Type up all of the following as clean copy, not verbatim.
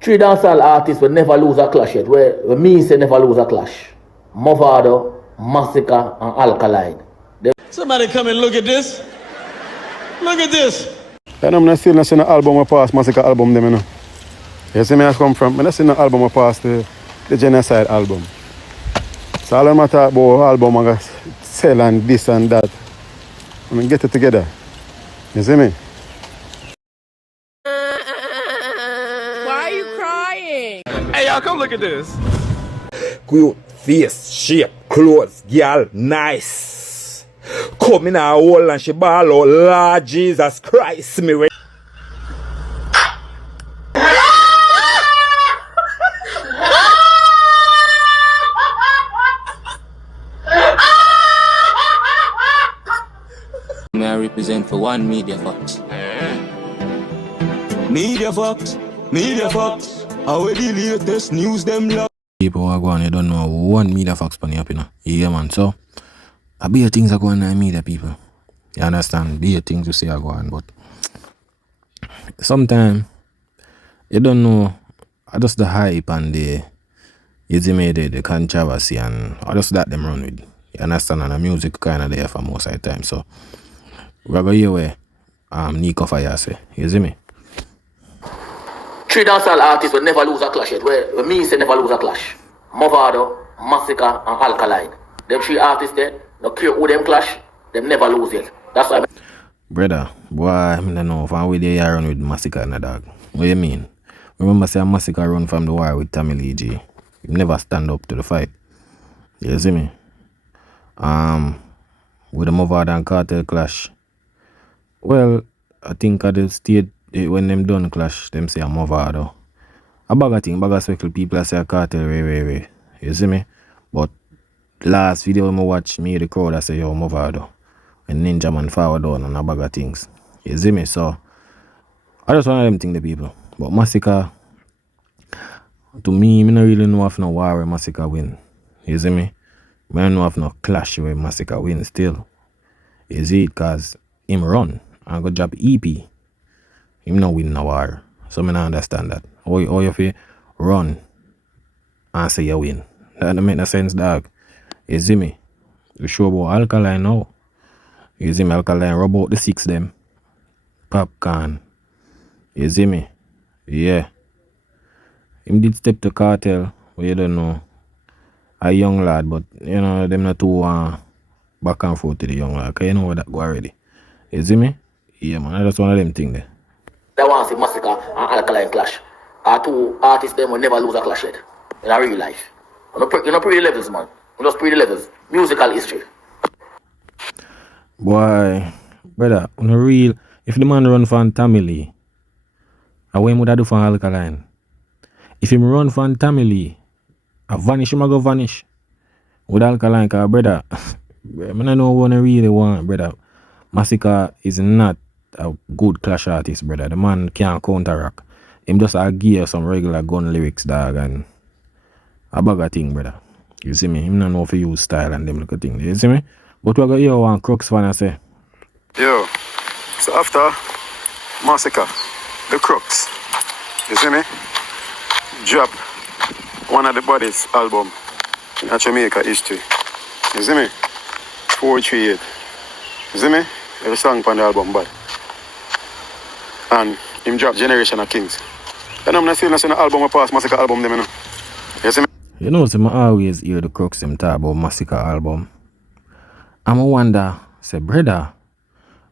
Three dancehall artists will never lose a clash yet. We mean say never lose a clash. Movado, Massacre, and Alkaline. Somebody come and look at this. Look at this. And I'm not still not seeing the album I pass, Massacre album them, you know. You see me I come from, I'm not seeing the album I pass the Genocide album. So all I'm talk about album I got sell and this and that. I mean get it together. You see me? Why are you crying? Hey, y'all, come look at this. Good face, shape, clothes, girl, nice. Come in a hole and she ball out, Lord Jesus Christ, me. I represent for one Media Fox. Media Fox. How the latest news them love. People are going, you don't know one Media Fox funny up, you know. Yeah, man. So, a bit things are going on in media, people. You understand? Big things you say are going, but sometimes you don't know. I just the hype and the controversy and I just that them run with. You understand? And the music kind of there for most of the time. So, we're going to hear where Nico Fire say. You see me? Three dancehall artists will never lose a clash yet. We mean say never lose a clash. Movado, Massacre, and Alkaline. Them three artists there, no care who them clash, them never lose yet. That's why. Brother, boy, I don't know if I'm with the run with Massacre and a dog. What do you mean? Remember say Massacre run from the war with Tommy Lee G. He never stand up to the fight. You see me? With the Movado and Cartel clash. Well, I think at the state when them done clash, them say a Movado. A bag of thing, bag of speckle people say a Cartel way. You see me? But last video I watch me the crowd I say yo Movado. And Ninja Man forward down and a bag of things. You see me? So I just want them thing the people. But Massacre, to me, I don't really know if no war where Massacre win. You see me? I don't know if no clash where Massacre win still. You see it? Cause him run and go drop EP. Him no win no war. So I don't understand that. How you feel run and say you win. That don't make no sense, dog. You see me? You show about Alkaline now. You see me? Alkaline rub out the six them. Popcorn. You see me? Yeah. Him did step to Cartel, but you don't know. A young lad, but you know, them not too back and forth to the young lad. Cause you know where that go already. You see me? Yeah, man. That's one of them things there. They want to see Massacre and Alkaline clash. Our two artists them will never lose a clash yet. In our real life. You know pretty levels, man. You know pretty levels. Musical history. Boy, brother, on a real, if the man run for Tamily, what would I do for Alkaline? If him run for Tamily, I vanish, him I go vanish. With Alkaline, cause brother, I don't know what I really want, brother. Massacre is not a good clash artist, brother. The man can't counteract. Him just a gear some regular gun lyrics, dog, and a bag of thing, brother. You see me? Him not know if he use style and them little things. You see me? But we're going to hear one Crux fan I say. Yo, so after Massacre, the Crux, you see me? Drop one of the Bodies album in Jamaica history. You see me? 438. You see me? Every song on the album, but. And him drop Generation of Kings. And I'm not saying that's an album I pass, Massacre album, them, you know. You see me? You know, so I always hear the Crux them talk about Massacre album. And I wonder, say, brother,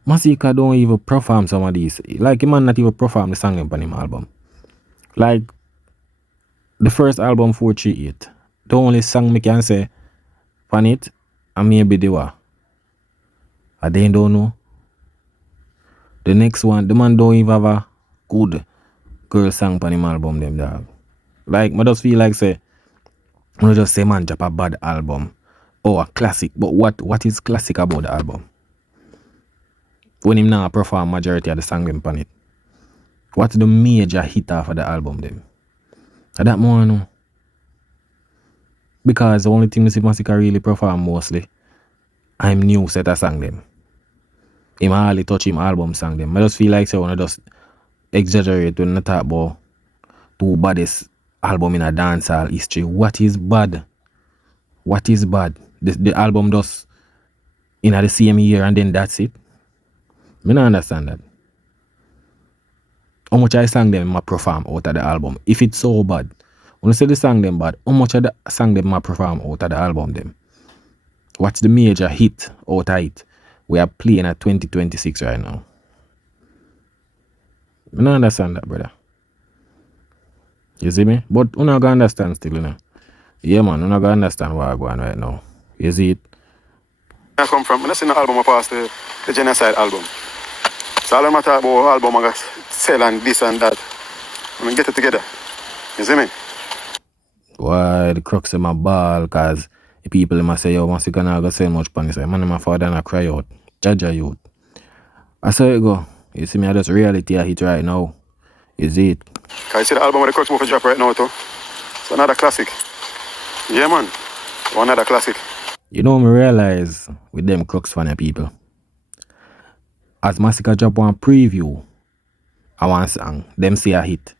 Massacre don't even perform some of these. Like, he man not even perform the song on him album. Like, the first album, 438, the only song me can say on it, and maybe the what? I then don't know. The next one, the man don't even have a good girl song on him album, them dog. Like, I just feel like, say, I just say, man, drop a bad album. Or a classic. But what is classic about the album? When him now perform majority of the song them on it. What's the major hit off of the album them? So that more I know. Because the only thing we see Massacre really perform mostly, I'm new set of song them. Him hardly touch him album song them. I just feel like so when I just exaggerate when I talk about two baddest album in a dancehall history. What is bad? What is bad? The album does in the same year and then that's it. Me not understand that. How much I sang them I perform out of the album? If it's so bad, when I say the song them bad, how much of the song them I perform out of the album them? What's the major hit out of it? We are playing at 2026 right now. I don't understand that, brother. You see me? But I'm not gonna understand still, you know. Yeah, man, I'm not gonna understand what I'm going right now. You see it? I come from, I'm not saying the album I passed the genocide album. So all I'm talking about album I got sell and this and that. I mean, get it together. You see me? Why the crux in my ball, cause the people in my say, yo, once you gonna go sell much panic, say, man, my father and I cry out. Jaja youth. I saw it go. You see me, I just reality I hit right now. You see it? Cause you see the album with the crux move drop right now too. It's another classic. Yeah, man. Another classic. You know, me realize with them crux funny people. As Massacre drop one preview, I want song, them say a hit.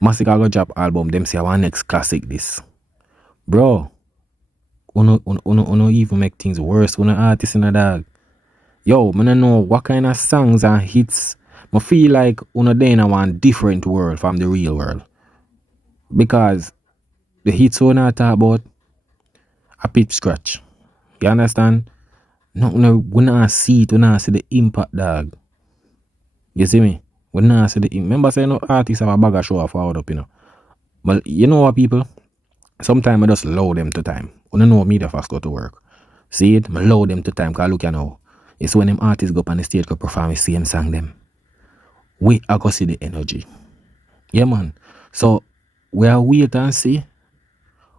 Massacre go drop album, them say I want next classic this. Bro, uno even make things worse when an artist in a dog. Yo, I don't know what kind of songs and hits. I feel like uno dey in one different world from the real world. Because the hits we not talk about a pitch scratch. You understand? No, we not see it, we not see the impact, dog. You see me? We not see the impact. Remember saying no artists have a bag of show off forward up, you know. But you know what, people? Sometimes I just allow them to time. I don't know me the first go to work. See it? I allow them to time, because look, you know. It's when them artists go up on the stage go perform the same song them. We are going to see the energy. Yeah, man. So, we are wait and see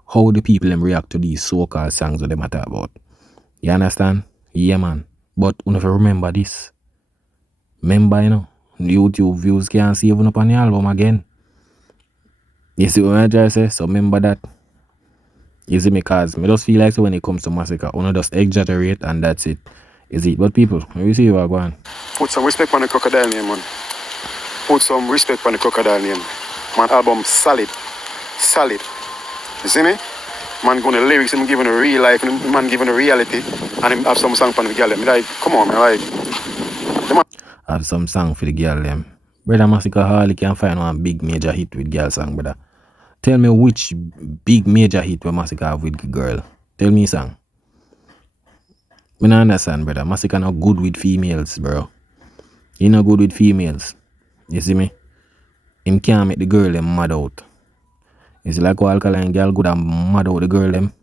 how the people them react to these so-called songs that they matter about. You understand? Yeah, man. But you have to remember this. Remember, you know, YouTube views can't see even up on the album again. You see what I try to say? So remember that. You see me, cause I just feel like so when it comes to Massacre, you just exaggerate and that's it. Is it? But people, when you see you are going. Put some respect on the Crocodile name, man. Put some respect on the Crocodile name. Man, album solid. Solid. You see me? Man, going to lyrics, him giving a real life, man giving a reality, and him have some song for the girl. Me like, come on, man, like. Have some song for the girl them. Brother Massacre hardly can find one big major hit with girl song, brother. Tell me which big major hit where Massacre have with girl. Tell me song. I don't understand, brother. Massacre not good with females, bro. He not good with females. You see me? Him can't make the girl them mad out. It's like how Alkaline girl good and mad out the girl them.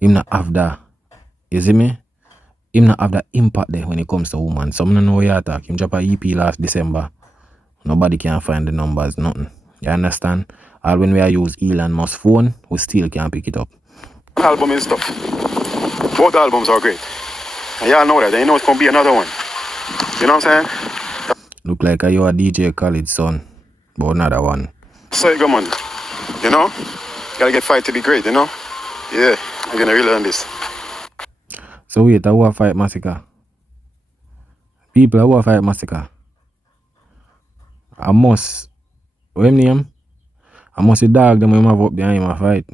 Him not have that. You see me? Him not have that impact there when it comes to woman. Some don't know what you talk. Him drop a EP last December. Nobody can find the numbers, nothing. You understand? Or when we use Elon Musk's phone, we still can't pick it up. Album is tough. Both albums are great. And y'all know that. And you know it's going to be another one. You know what I'm saying? Look like you a DJ Khaled's son. But another one. So you go, man. You know? Gotta get fight to be great, you know? Yeah. I'm going to really learn this. So wait, who a fight Massacre? People who a fight Massacre? I must. What him name? I must see dog them when I have up behind him a fight.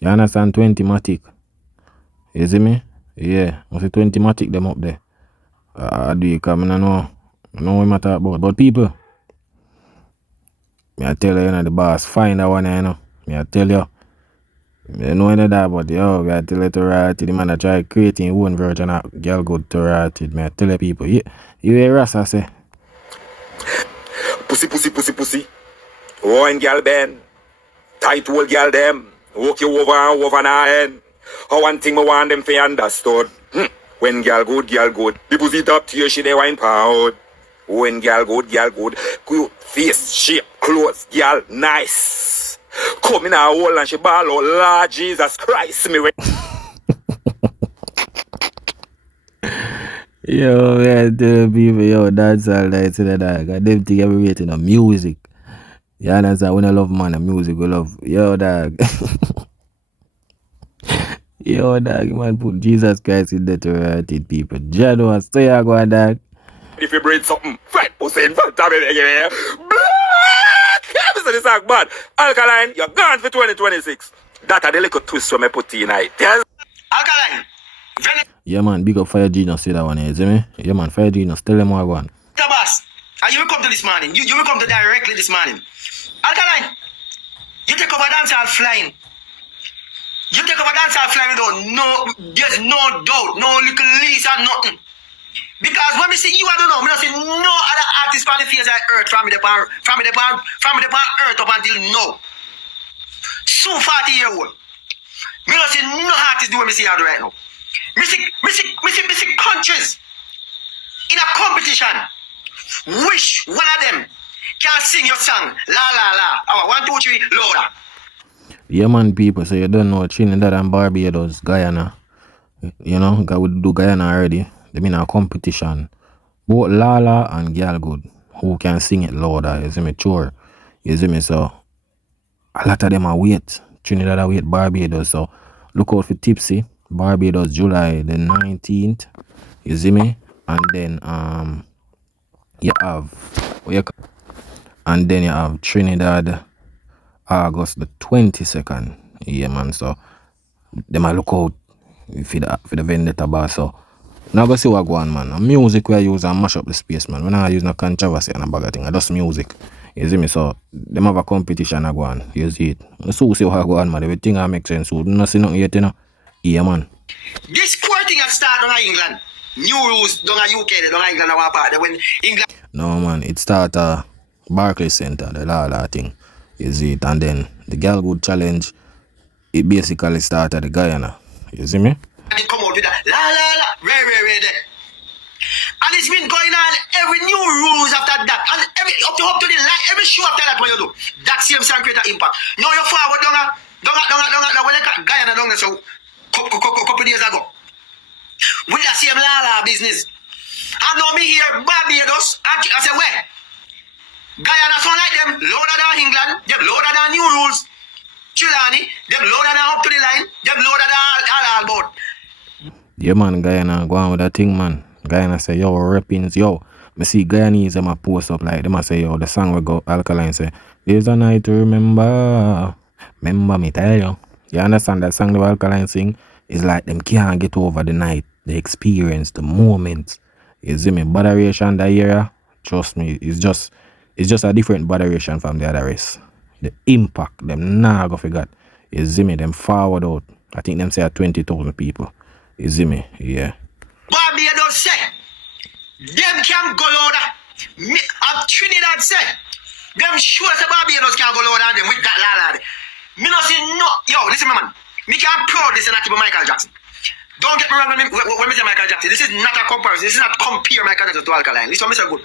You understand? 20 Matic. You see me? Yeah. I must see 20 Matic them up there. I do it because I know what I talk about. But people, I tell you, you know, the boss find that one, you know. I tell you. You know any of that, but yo, I tell you to write it. The man I try creating his own version of girl good to write it. I tell you people, you hear Rasta say? Pussy, pussy, pussy, pussy. Wine girl Ben. Tight hole girl them. Walk you over and over and how one thing I want them to understood. When girl good, the pussy top tier she they wine pound. When girl good, good face, shape, clothes, girl nice. Come in a hole and she ball out, Lord Jesus Christ me. Yo, man, tell people, yo, that's all night to the dog. I don't think every rating of music. You understand? When I love man and music, we love. Yo, dog. Yo, dog, man, put Jesus Christ in the to people. Jano, so you go, dog. If you breed something, fat pussy in front of me, black! sack bad. Alkaline, you're gone for 2026. That are the little twist when I put in it. Yes? Alkaline. Yeah, man, big up Fire Genius, see that one, you see me? Yeah, man, Fire Genius, tell them what I want. Tabas, you will come to this morning. You will come to directly this morning. Alkaline, you take over dancehall flying. You take over dancehall flying there's no doubt, no little lease or nothing. Because when we see you, I don't know, we don't see no other artist on the face of earth from the earth up until now. So 40-year-old. We don't see no artist doing what we see out right now. We see countries in a competition. Wish one of them can sing your song. La la la. 1, 2, 3, Lord. Yeah, man, people, so you don't know Trinidad and Barbados, Guyana. You know, we do Guyana already. They mean a competition. Both Lala and Girl Good. Who can sing it louder? You see me, sure. You see me, so a lot of them are wait. Trinidad are wait Barbados. So look out for Tipsy. Barbados, July the 19th. You see me? And then you have Trinidad August the 22nd. Yeah, man. So them a look out for the vendetta bar. So now go see what go on, man. And music we use and mash up the space, man. We not use no controversy and a bag of thing. I just music. You see me? So them have a competition a go on. You see it. So see what go on, man. Everything I make sense. So do not see nothing yet, you know. Yeah, man. This poor thing has started on England. New rules down in UK, down in England, our part. When England. No, man. It started Barclays Center, the la thing. You see it. And then the Girl Good Challenge, it basically started the Guyana. You see me? And it come out with that la la la, rare there. And it's been going on every new rules after that. And every up to the line, every show after that what you do. That same song create an impact. Now you forward down when you got Guyana down there, so couple days ago. With that same la business. And now me here Barbados, I say where? Guyana sound like them, lower than England, them lower than new rules. Chilani, them lower than up to the line, them lower than all board. Yeah, man, Guyana go on with that thing, man. Guyana say, yo, rappings, yo. Me see Guyanese them a post up like them a say, yo, the song we go Alkaline say, there's a night to remember. Remember me tell you. You understand that song the Alkaline sing? It's like them can't get over the night, the experience, the moment. You see me? Botheration that area, trust me, it's just a different botheration from the other race. The impact, them nah go forget. You see me? Them forward out. I think them say 20,000 people. You see me? Yeah. Barbados say, them can go louder. Trinidad say, them sure say Barbados can go louder than them with that la. Me no say no. Yo, listen, man. Me can proud this is not even Michael Jackson. Don't get me wrong when me say Michael Jackson. This is not a comparison. This is not compare Michael Jackson to Alkaline. Listen, me say good.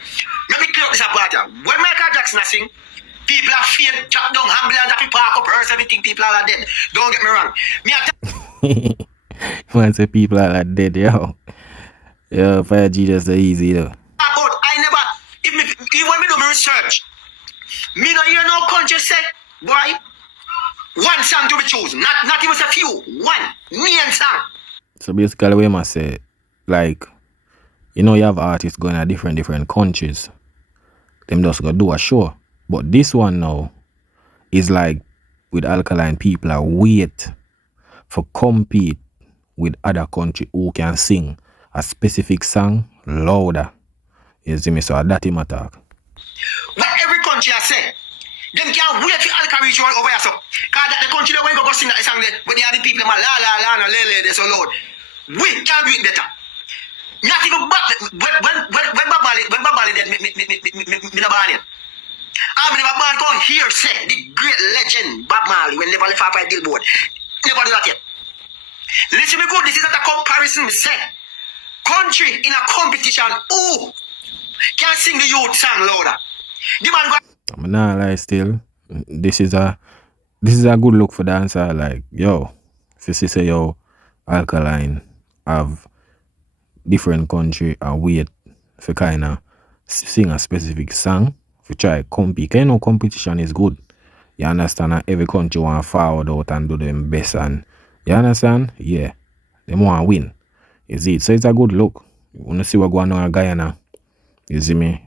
Let me clear up this apart here. When Michael Jackson sing, people are faint, drop down, ambulance, people park up, earth, everything, people are dead. Don't get me wrong. Me Man say people are like dead, yo. Yo, Fire G just easy, though. But I never, even when me do my research, me no hear no country say, boy, one song to be chosen. Not even a few. One. Main song. So basically, we must say, like, you know, you have artists going to different countries. Them just go do a show. But this one now is like with Alkaline, people are wait for compete with other country who can sing a specific song louder. You see me? So that him attack. What every country has said, them can't wait for Alkaline reach over here. So, because the country that when go sing that song there, when they have the people la la le so loud. We can do it better. Not even when Bob Marley dead, me no born yet. I'm never born come here say the great legend Bob Marley when never left off a billboard. Never do that yet. Listen me good, this is not a comparison, me say. Country in a competition, who can sing the youth song louder? The man go. I'm not lie still. This is a good look for dancer. Like, yo, if you say yo, Alkaline have different country and wait for kinda sing a specific song. If you try compete, you know competition is good. You understand? And every country want to forward out and do them best, and you understand? Yeah. They want to win. You see it? So it's a good look. You want to see what going on in Guyana. You see me?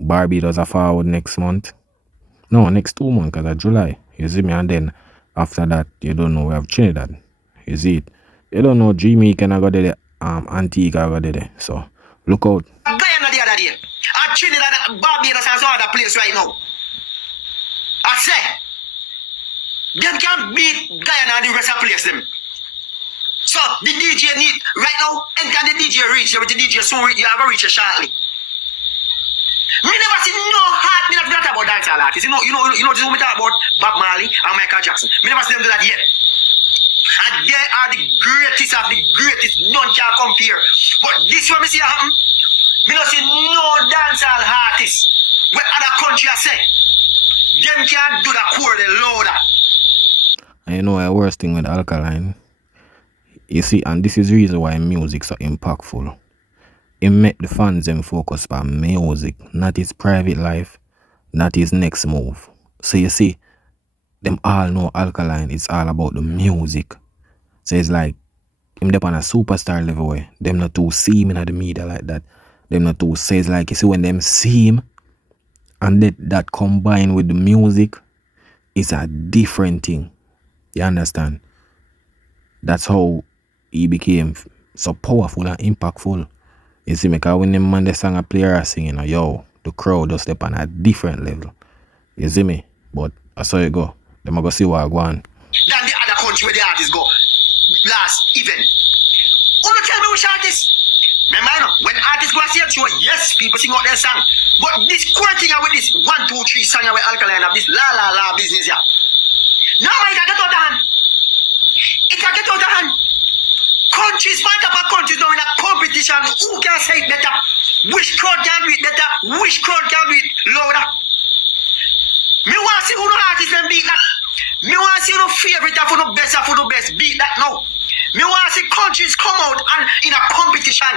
Barbados are forward next month. No, next 2 months, because of July. You see me? And then after that, you don't know we have Trinidad. You see it? You don't know Jamaican I got there, Antigua I got there. So look out. Guyana the other day. And Trinidad, Barbados and some other place right now. I say, them can't beat Guyana and the rest of the place them. So the DJ need right now, and can the DJ reach there with the DJ soon you have to reach it shortly. Me never see no heart, me not talk about dancehall artists. You know this we talk about Bob Marley and Michael Jackson. Me never see them do that yet. And they are the greatest of the greatest, none can compare. But this one me see happen, me not see no dancehall artists where other countries say them can't do the core the louder. And you know the worst thing with Alkaline, you see, and this is the reason why music so impactful. It make the fans them focus on music, not his private life, not his next move. So you see, them all know Alkaline is all about the music. So it's like him up on a superstar level way. Them not too see him in the media like that. Them not too say it's like you see when them see him and that combined with the music is a different thing. You understand? That's how he became so powerful and impactful. You see me, because when them man the song a player are singing, yo, the crowd just step on a different level. You see me? But I saw you go. Them go see what I go on. Than the other country where the artists go last event. Who don't tell me which artist? Remember, you know, when artists go and see a show, yes, people sing out their song. But this core thing with this 1, 2, 3 song with Alkaline of this la business here. Now it can get out of hand. It can get out of hand. Countries, find up a countries now in a competition. Who can say it better? Which crowd can do it better? Which crowd can do it louder? Me want to see who no artist them beat that. Me want to see who no favorite for no best beat that now. Me want to see countries come out and in a competition.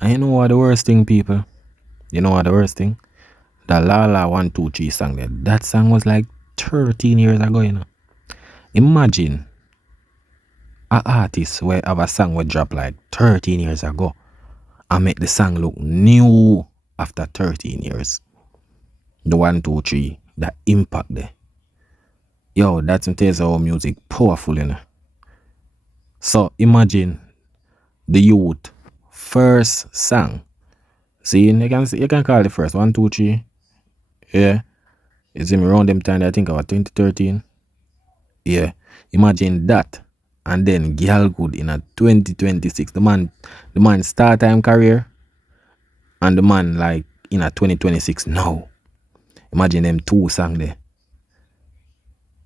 And you know what the worst thing, people? You know what the worst thing? The La 1, 2, 3 song there. That song was like 13 years ago, you know. Imagine an artist where have a song would drop like 13 years ago and make the song look new after 13 years. The 1, 2, 3, the impact there. Yo, that's what tells how music powerful, you know. So imagine the youth first song. See, you can call it first 1, 2, 3. Yeah. You see me around them time I think about 2013. Yeah. Imagine that. And then Girl Good in a 2026. The man start time career. And the man like in a 2026 now. Imagine them 2 songs there.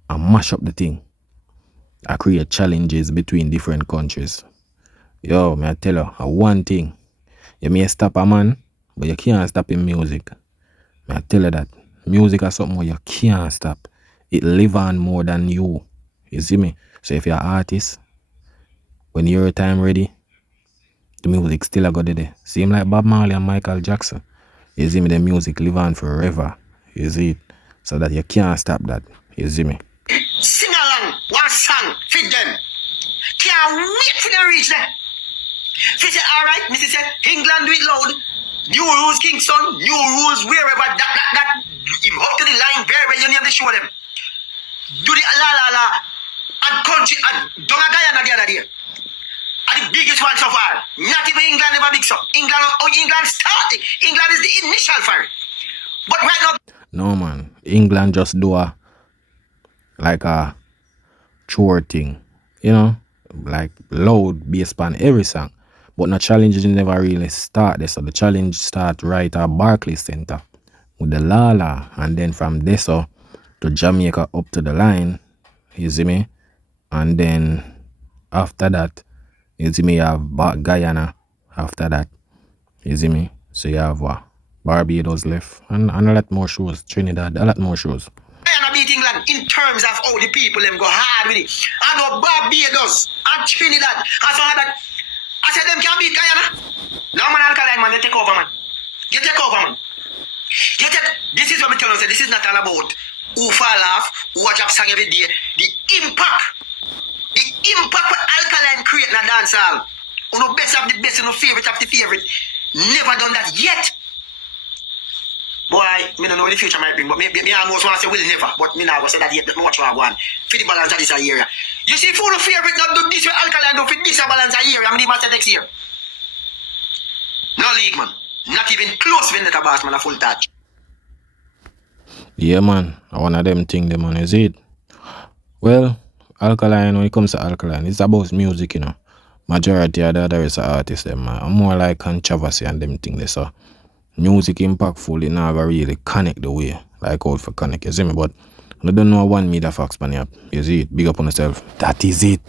And mash up the thing. I create challenges between different countries. Yo, may I tell you one thing. You may stop a man, but you can't stop in music. May I tell you that. Music is something where you can't stop. It live on more than you. You see me? So if you're an artist, when your time ready, the music still a go there. Same like Bob Marley and Michael Jackson. You see me? The music live on forever. You see it? So that you can't stop that. You see me? Sing along one song, fit them. Can't wait for them reach there. Fit it, alright, Mrs. Said, England do it loud. New rules Kingston, new rules wherever that. Him up to the line, wherever you need to show them. Do the la. And country, and don't a Guyana the other day. And the biggest one so far. Not even England never big so. England started. England is the initial for it. But right now. No man. England just do a chore thing. You know? Like loud bass on every song. But the challenges never really start there. So the challenge start right at Barclays Center with the La. And then from there so to Jamaica up to the line. You see me? And then after that, you see me, you have Guyana after that. You see me? So you have Barbados left. And a lot more shows. Trinidad, a lot more shows. Guyana beat England in terms of how the people them go hard with it. I know Barbados and Trinidad and so that. I said them can beat Guyana. Now man, Alkaline man, they take over man. You take over man. This is what I'm telling you. This is not all about who fall off, who watch up song every day. The impact what Alkaline create in a dancehall. One of the best of the best, one of the favorite of the favorite. Never done that yet. Boy, me don't know what the future might bring, but me almost want to say will never, but me now go say that yet, me watch what I go on. For the balance of this area. You see, full of favorite not do this with Alkaline, do fit this balance of area, I'm the next year. No league, man. Not even close Vendetta boss, man, a full touch. Yeah, man. One of them things, man, is it? Well, Alkaline, when it comes to Alkaline, it's about music, you know. Majority of the other artists, them, man, more like controversy and them things, so. Music impactful, it never really connect the way, like out for connect, you see me? But I don't know one media facts, man, you see it? Big up on yourself. That is it.